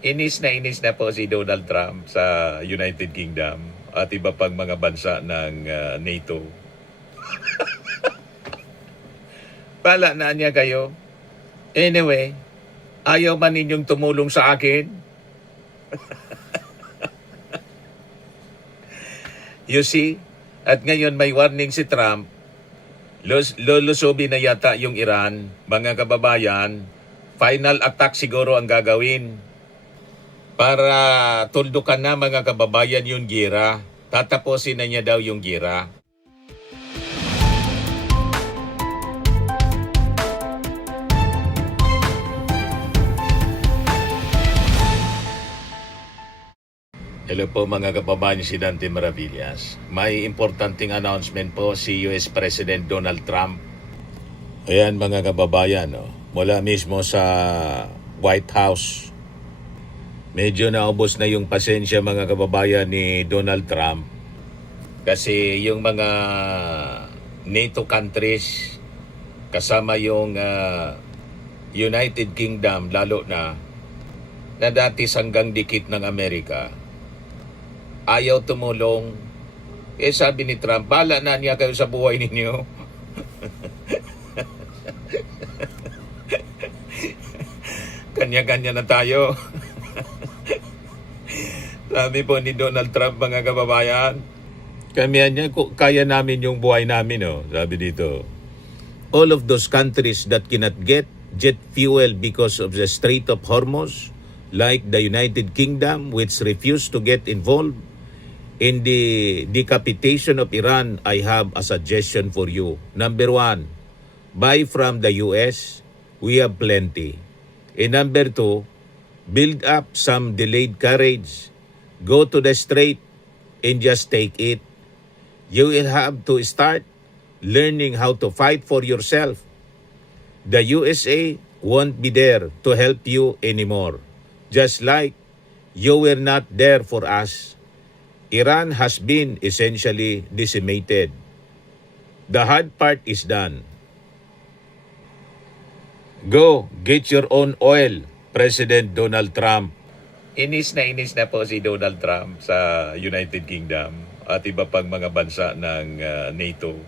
Inis na po si Donald Trump sa United Kingdom at iba pang mga bansa ng NATO. Pala na niya kayo. Anyway, ayaw man ninyong tumulong sa akin? You see? At ngayon may warning si Trump. Lulusobin na yata yung Iran. Mga kababayan, final attack siguro ang gagawin. Para tuldukan na mga kababayan yung gira. Tatapusin na niya daw yung gira. Hello po mga kababayan, si Dante Maravillas. May importanteng announcement po si US President Donald Trump. Ayan mga kababayan, mula mismo sa White House. Medyo naubos na yung pasensya mga kababayan ni Donald Trump. Kasi yung mga NATO countries, kasama yung United Kingdom, lalo na dati sanggang dikit ng Amerika, ayaw tumulong. Sabi ni Trump, bahala na niya kayo sa buhay ninyo. Kanya-kanya na tayo. Sabi po ni Donald Trump, mga kababayan, kami niya, kaya namin yung buhay namin. Sabi dito, all of those countries that cannot get jet fuel because of the Strait of Hormuz, like the United Kingdom, which refused to get involved in the decapitation of Iran, I have a suggestion for you. Number 1, buy from the US. We have plenty. And number 2, build up some delayed courage. Go to the strait and just take it. You will have to start learning how to fight for yourself. The USA won't be there to help you anymore. Just like you were not there for us. Iran has been essentially decimated. The hard part is done. Go, get your own oil, President Donald Trump. Inis na po si Donald Trump sa United Kingdom at iba pang mga bansa ng NATO.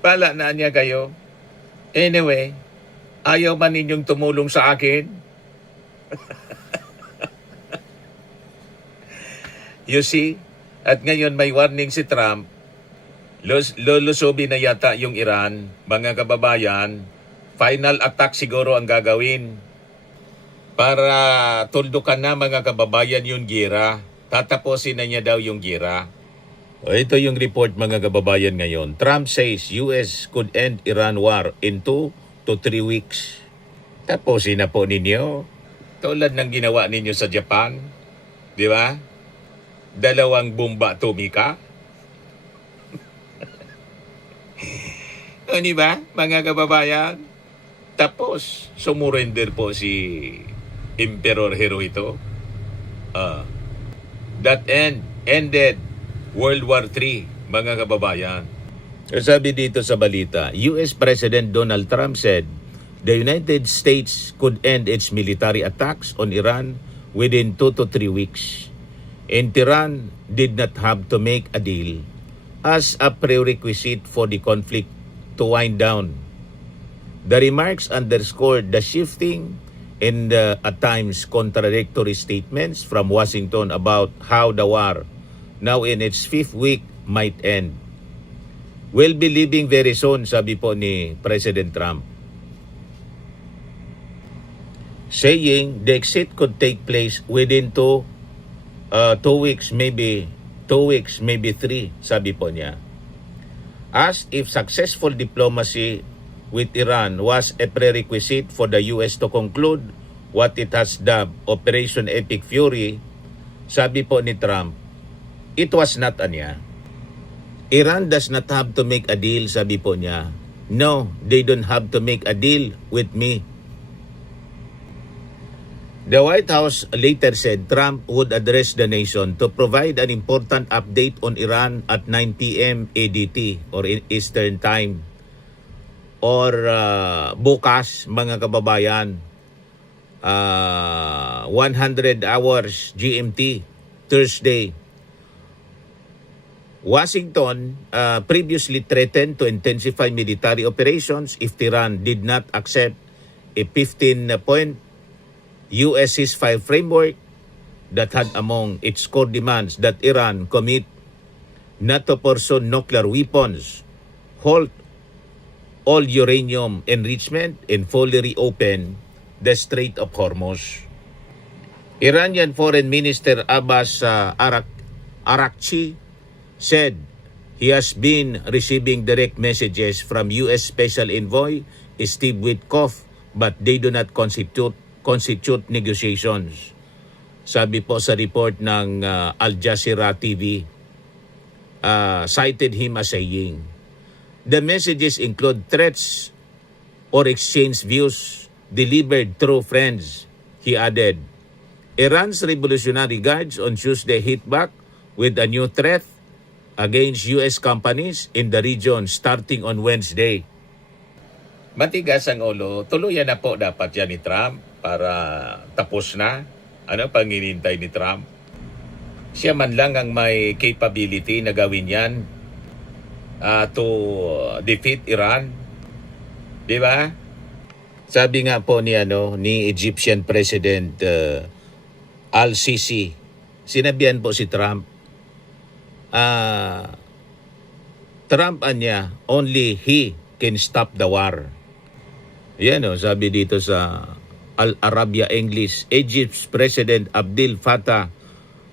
Pala na niya kayo. Anyway, ayaw man ninyong tumulong sa akin? You see? At ngayon may warning si Trump. Lulusobin na yata yung Iran. Mga kababayan, final attack siguro ang gagawin. Para tuldukan na mga kababayan yung gira. Tatapusin na niya daw yung gira. Ito yung report mga kababayan ngayon. Trump says US could end Iran war in 2 to 3 weeks. Tapusin na po ninyo. Tulad ng ginawa ninyo sa Japan. Di ba? 2 bomba atomika. Di ba, mga kababayan? Tapos, sumurrender po si Emperor Hirohito. That ended World War III, mga kababayan. Sabi dito sa balita, US President Donald Trump said, the United States could end its military attacks on Iran within 2 to 3 weeks. And Tehran did not have to make a deal as a prerequisite for the conflict to wind down. The remarks underscored the shifting and at times contradictory statements from Washington about how the war, now in its 5th week, might end. We'll be leaving very soon, sabi po ni President Trump, saying the exit could take place within 2 weeks, maybe 3, sabi po niya. As if successful diplomacy with Iran was a prerequisite for the US to conclude what it has dubbed Operation Epic Fury, sabi po ni Trump, it was not anya. Iran does not have to make a deal, sabi po niya. No, they don't have to make a deal with me. The White House later said Trump would address the nation to provide an important update on Iran at 9 p.m. ADT or in Eastern Time or bukas, mga kababayan, 100 hours GMT, Thursday. Washington previously threatened to intensify military operations if Tehran did not accept a 15-point U.S. ceasefire framework that had among its core demands that Iran commit not to pursue nuclear weapons, halt all uranium enrichment, and fully reopen the Strait of Hormuz. Iranian Foreign Minister Abbas Araghchi said he has been receiving direct messages from U.S. Special Envoy Steve Witkoff, but they do not constitute negotiations. Sabi po sa report ng Al Jazeera TV, cited him as saying, the messages include threats or exchange views delivered through friends. He added, Iran's Revolutionary Guards on Tuesday hit back with a new threat against U.S. companies in the region starting on Wednesday. Matigas ang ulo, tuluyan na po dapat yan ni Trump para tapos na. Ano pang hinihintay ni Trump? Siya man lang ang may capability na gawin yan to defeat Iran. Di ba? Sabi nga po ni Egyptian President Al-Sisi, sinabihan po si Trump, Trump niya, only he can stop the war. Yan sabi dito sa Al Arabia English, Egypt's President Abdel Fattah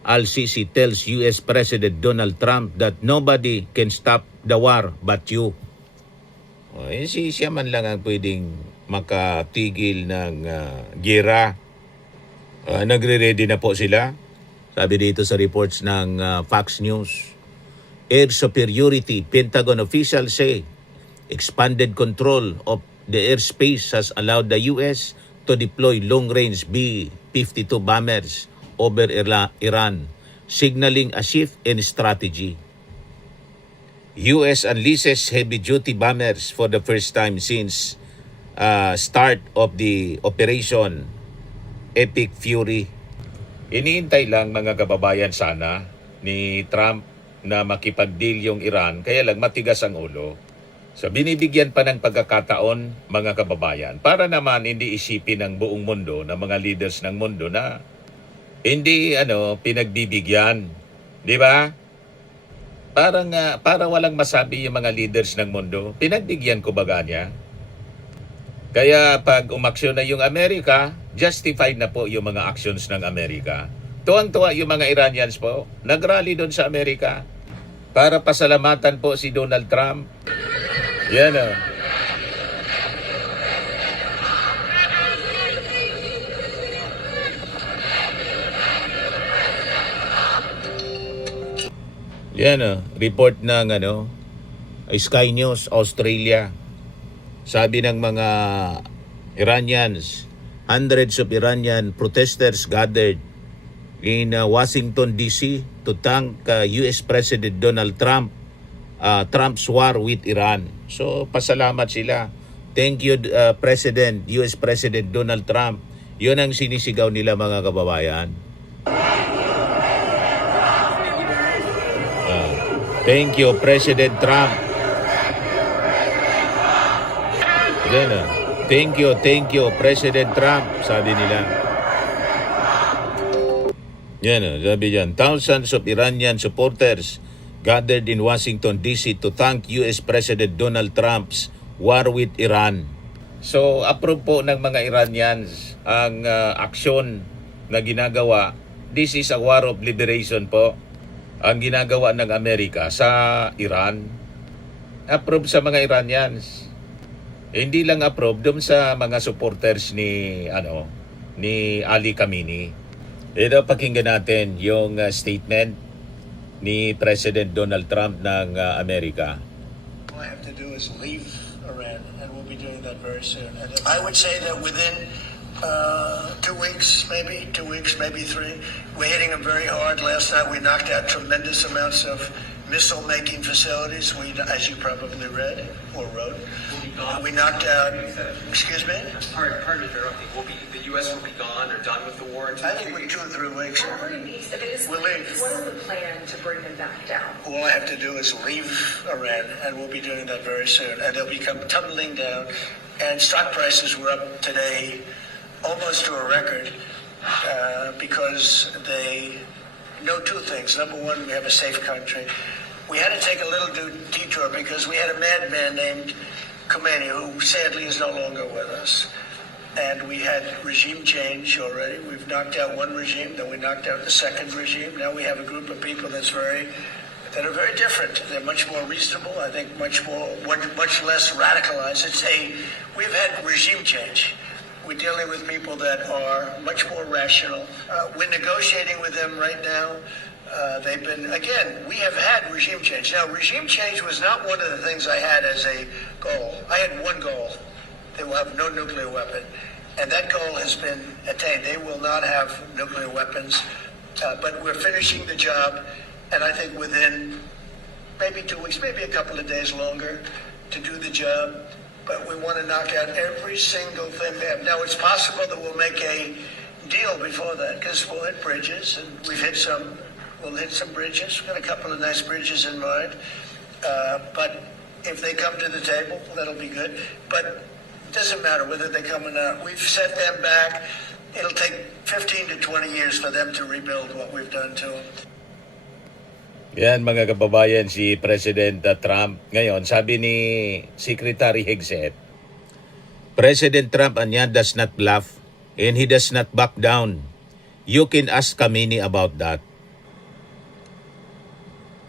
Al-Sisi tells US President Donald Trump that nobody can stop the war but you. Siya man lang ang pwedeng makatigil ng gera. Nagre-ready na po sila. Sabi dito sa reports ng Fox News. Air superiority, Pentagon officials say expanded control of the airspace has allowed the U.S. to deploy long-range B-52 bombers over Iran, signaling a shift in strategy. U.S. unleashes heavy-duty bombers for the first time since start of the operation Epic Fury. Iniintay lang mga kababayan sana ni Trump na makipag-deal yung Iran, kaya lang matigas ang ulo. So binibigyan pa ng pagkakataon mga kababayan para naman hindi isipin ng buong mundo, ng mga leaders ng mundo na hindi pinagbibigyan. Di ba? Para walang masabi yung mga leaders ng mundo, pinagbigyan ko baga niya. Kaya pag umaksyon na yung Amerika, justified na po yung mga actions ng Amerika. Tuwang-tuwa yung mga Iranians po, nagrally doon sa Amerika para pasalamatan po si Donald Trump. Yan Yan report ng Sky News Australia. Sabi ng mga Iranians, hundreds of Iranian protesters gathered in Washington DC to thank US President Donald Trump Trump's war with Iran. So pasalamat sila. Thank you US President Donald Trump. 'Yun ang sinisigaw nila mga kababayan. Thank you President Trump. Thank you President Trump, sabi nila. Sabi diyan, thousands of Iranian supporters gathered in Washington DC to thank US President Donald Trump's war with Iran. So approve po ng mga Iranians ang aksyon na ginagawa. This is a war of liberation po ang ginagawa ng Amerika sa Iran. Approve sa mga Iranians. Hindi lang approve doon sa mga supporters ni Ali Khamenei. Ito pakinggan natin yung statement ni President Donald Trump ng Amerika. All I have to do is leave Iran, and we'll be doing that very soon. And I would say that within 2 weeks, maybe 3, we're hitting them very hard. Last night we knocked out tremendous amounts of missile-making facilities. We, as you probably read or wrote, we knocked out. Excuse me. Pardon interrupting. The U.S. will be gone or done with the war in 2 I think we're 2 or 3 weeks. We'll leave. What is the plan to bring them back down? All I have to do is leave Iran, and we'll be doing that very soon. And they'll become tumbling down. And stock prices were up today almost to a record because they know 2 things. Number one, we have a safe country. We had to take a little detour because we had a madman named Khomeini who sadly is no longer with us. And we had regime change already. We've knocked out one regime, then we knocked out the second regime. Now we have a group of people that are very different. They're much more reasonable. I think much less radicalized. We've had regime change. We're dealing with people that are much more rational. We're negotiating with them right now. We have had regime change. Now, regime change was not one of the things I had as a goal. I had one goal. They will have no nuclear weapon. And that goal has been attained. They will not have nuclear weapons. But we're finishing the job. And I think within maybe 2 weeks, maybe a couple of days longer to do the job. But we want to knock out every single thing they have. Now, it's possible that we'll make a deal before that because we'll hit bridges, and we've hit some. We'll hit some bridges. We've got a couple of nice bridges in mind. But if they come to the table, that'll be good. But it doesn't matter whether they come or not. We've set them back. It'll take 15 to 20 years for them to rebuild what we've done to them. Yan mga kababayan, si President Trump. Ngayon, sabi ni Secretary Hegseth, President Trump anya does not bluff and he does not back down. You can ask Khomeini about that.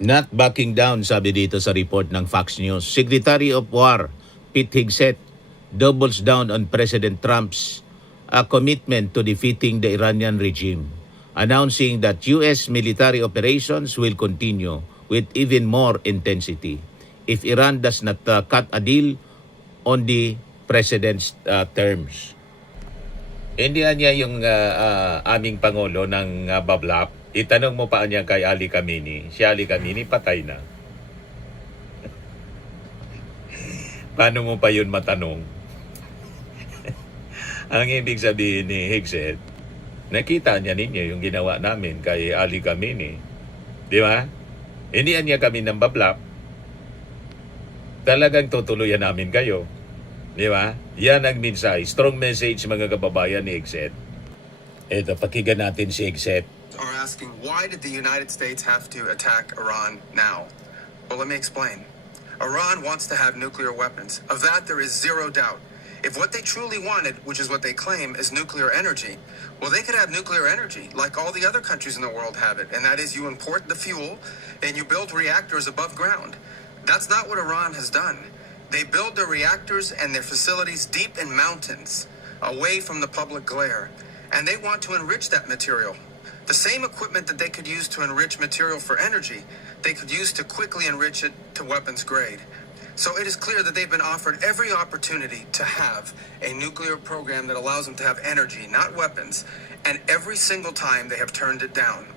Not backing down, sabi dito sa report ng Fox News. Secretary of War Pete Hegseth doubles down on President Trump's commitment to defeating the Iranian regime, announcing that U.S. military operations will continue with even more intensity if Iran does not cut a deal on the president's terms. Hindi niya yung aming Pangulo ng bablap. Itanong mo pa niya kay Ali Khamenei. Si Ali Khamenei patay na. Paano mo pa yun matanong? Ang ibig sabihin ni Hegseth, nakita niya ninyo yung ginawa namin kay Ali Khamenei. Di ba? Hindi niya kami ng bablap. Talagang tutuluyan namin kayo. Di ba? Yan ang minsay. Strong message mga kababayan ni Hegseth. Ito, pakinggan natin si Hegseth. Are asking, why did the United States have to attack Iran now? Well, let me explain. Iran wants to have nuclear weapons. Of that, there is zero doubt. If what they truly wanted, which is what they claim, is nuclear energy, well, they could have nuclear energy like all the other countries in the world have it. And that is you import the fuel and you build reactors above ground. That's not what Iran has done. They build their reactors and their facilities deep in mountains, away from the public glare. And they want to enrich that material. The same equipment that they could use to enrich material for energy, they could use to quickly enrich it to weapons grade. So it is clear that they've been offered every opportunity to have a nuclear program that allows them to have energy, not weapons, and every single time they have turned it down.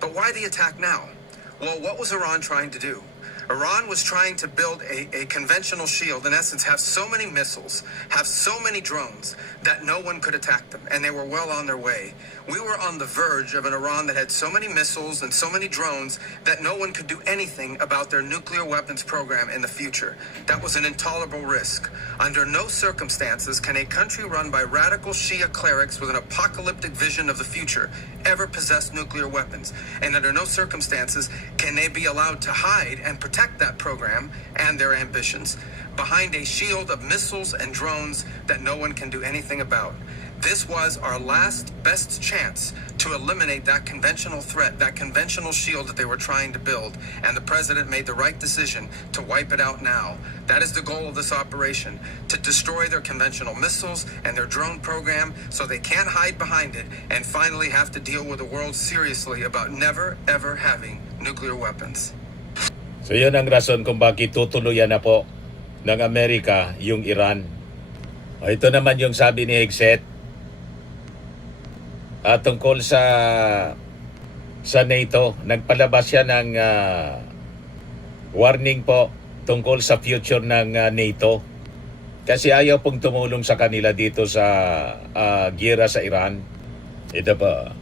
But why the attack now? Well, what was Iran trying to do? Iran was trying to build a conventional shield, in essence, have so many missiles, have so many drones that no one could attack them, and they were well on their way. We were on the verge of an Iran that had so many missiles and so many drones that no one could do anything about their nuclear weapons program in the future. That was an intolerable risk. Under no circumstances can a country run by radical Shia clerics with an apocalyptic vision of the future ever possess nuclear weapons. And under no circumstances can they be allowed to hide and protect that program and their ambitions behind a shield of missiles and drones that no one can do anything about. This was our last best chance to eliminate that conventional threat, that conventional shield that they were trying to build, and the president made the right decision to wipe it out now. That is the goal of this operation, to destroy their conventional missiles and their drone program so they can't hide behind it and finally have to deal with the world seriously about never, ever having nuclear weapons. So yun ang rason kung bakit tutuluyan na po ng Amerika yung Iran. Ito naman yung sabi ni Hegseth tungkol sa NATO. Nagpalabas siya ng warning po tungkol sa future ng NATO. Kasi ayaw pong tumulong sa kanila dito sa giyera sa Iran. Ito pa.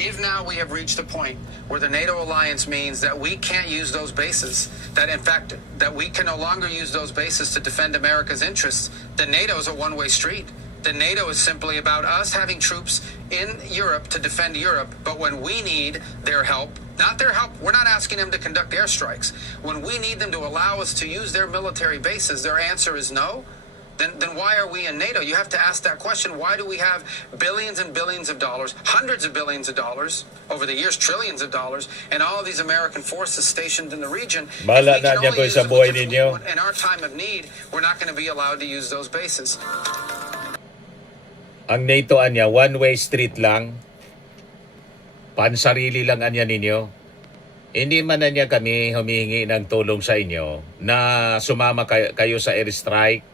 If now we have reached a point where the NATO alliance means that we can't use those bases, that in fact, that we can no longer use those bases to defend America's interests, then NATO is a one-way street. The NATO is simply about us having troops in Europe to defend Europe, but when we need their help, not their help, we're not asking them to conduct airstrikes. When we need them to allow us to use their military bases, their answer is no. Then why are we in NATO? You have to ask that question. Why do we have billions and billions of dollars, hundreds of billions of dollars, over the years, trillions of dollars, and all of these American forces stationed in the region? Bahala If we can na niya only po use sa them buhay because ninyo. in our time of need, we're not going to be allowed to use those bases. Ang NATO anya, one-way street lang. Pansarili lang anya ninyo. Hindi man na niya kami humihingi ng tulong sa inyo na sumama kayo sa airstrike.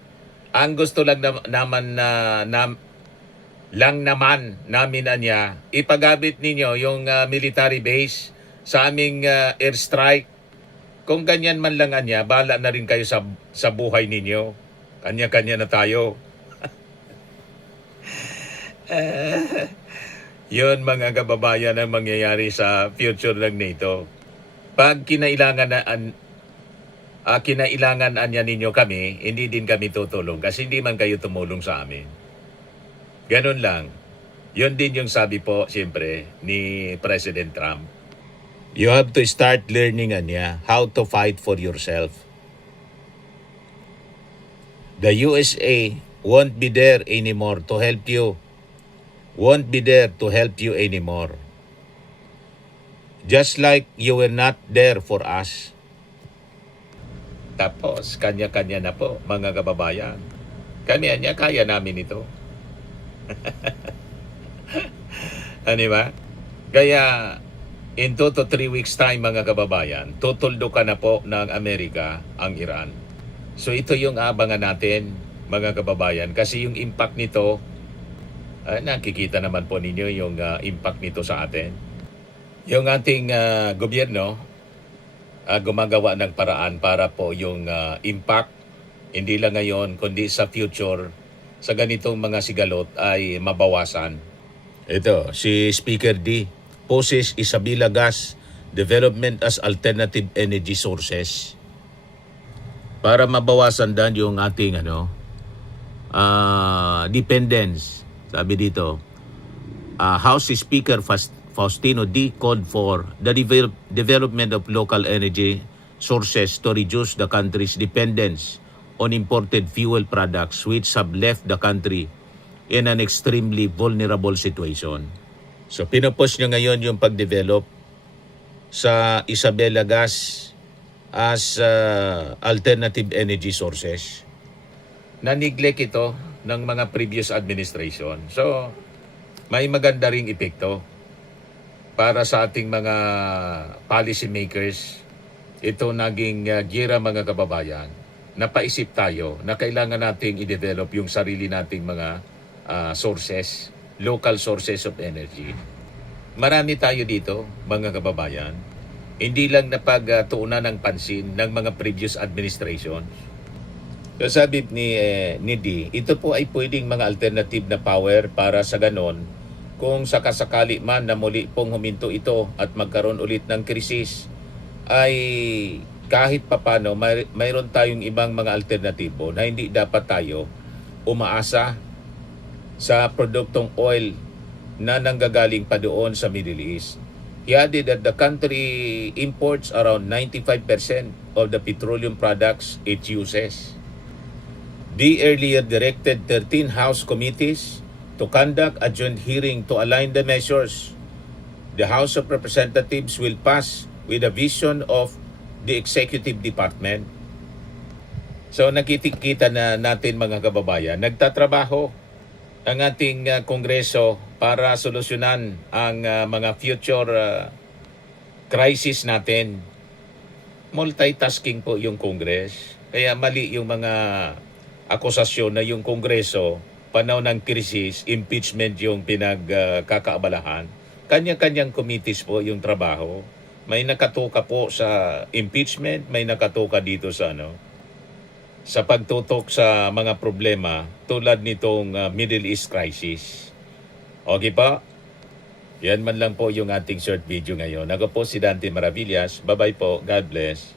Ang gusto lang naman namin anya, ipagamit ninyo yung military base sa aming airstrike. Kung ganyan man lang anya, bahala na rin kayo sa buhay ninyo. Kanya-kanya na tayo. Yun mga kababayan ang mangyayari sa future ng NATO. Pag kinailangan anya ninyo kami, hindi din kami tutulong kasi hindi man kayo tumulong sa amin. Ganun lang. Yun din yung sabi po, siyempre, ni President Trump. You have to start learning anya how to fight for yourself. The USA won't be there anymore to help you. Won't be there to help you anymore. Just like you were not there for us. Tapos, kanya-kanya na po, mga kababayan. Kami anya, kaya namin ito. Ano ba? Kaya, in 2 to 3 weeks time, mga kababayan, tutuldo ka na po ng Amerika ang Iran. So, ito yung abangan natin, mga kababayan. Kasi yung impact nito, nakikita naman po ninyo yung impact nito sa atin. Yung ating gobyerno, gumagawa ng paraan para po yung impact, hindi lang ngayon, kundi sa future, sa ganitong mga sigalot ay mabawasan. Ito, si Speaker D, poses Isabela Gas Development as Alternative Energy Sources para mabawasan dan yung ating dependence. Sabi dito, House Speaker Faustino D. called for the development of local energy sources to reduce the country's dependence on imported fuel products which have left the country in an extremely vulnerable situation. So pinopos niya ngayon yung pag-develop sa Isabela Gas as alternative energy sources. Na-neglect ito ng mga previous administration. So may maganda ring epekto para sa ating mga policy makers. Ito naging gira mga kababayan. Napaisip tayo na kailangan nating i-develop yung sarili nating mga sources, local sources of energy. Marami tayo dito, mga kababayan. Hindi lang napagtuunan ng pansin ng mga previous administrations. So sabi ni D, ito po ay pwedeng mga alternative na power para sa ganon kung sakasakali man na muli pong huminto ito at magkaroon ulit ng krisis, ay kahit papano mayroon tayong ibang mga alternatibo na hindi dapat tayo umaasa sa produktong oil na nanggagaling pa doon sa Middle East. He added that the country imports around 95% of the petroleum products it uses. They earlier directed 13 House committees to conduct a joint hearing to align the measures the House of Representatives will pass with a vision of the Executive Department. So nakikita na natin mga kababayan, nagtatrabaho ang ating Kongreso para solusyonan ang mga future crisis natin. Multitasking po yung Congress. Kaya mali yung mga akusasyon na yung Kongreso panahon ng krisis, impeachment yung pinagkakaabalahan. Kanya-kanyang committees po yung trabaho. May nakatuka po sa impeachment, may nakatuka dito sa sa pagtutok sa mga problema tulad nitong Middle East crisis. Okay pa? Yan man lang po yung ating short video ngayon. Ako po si Dante Maravillas. Bye-bye po. God bless.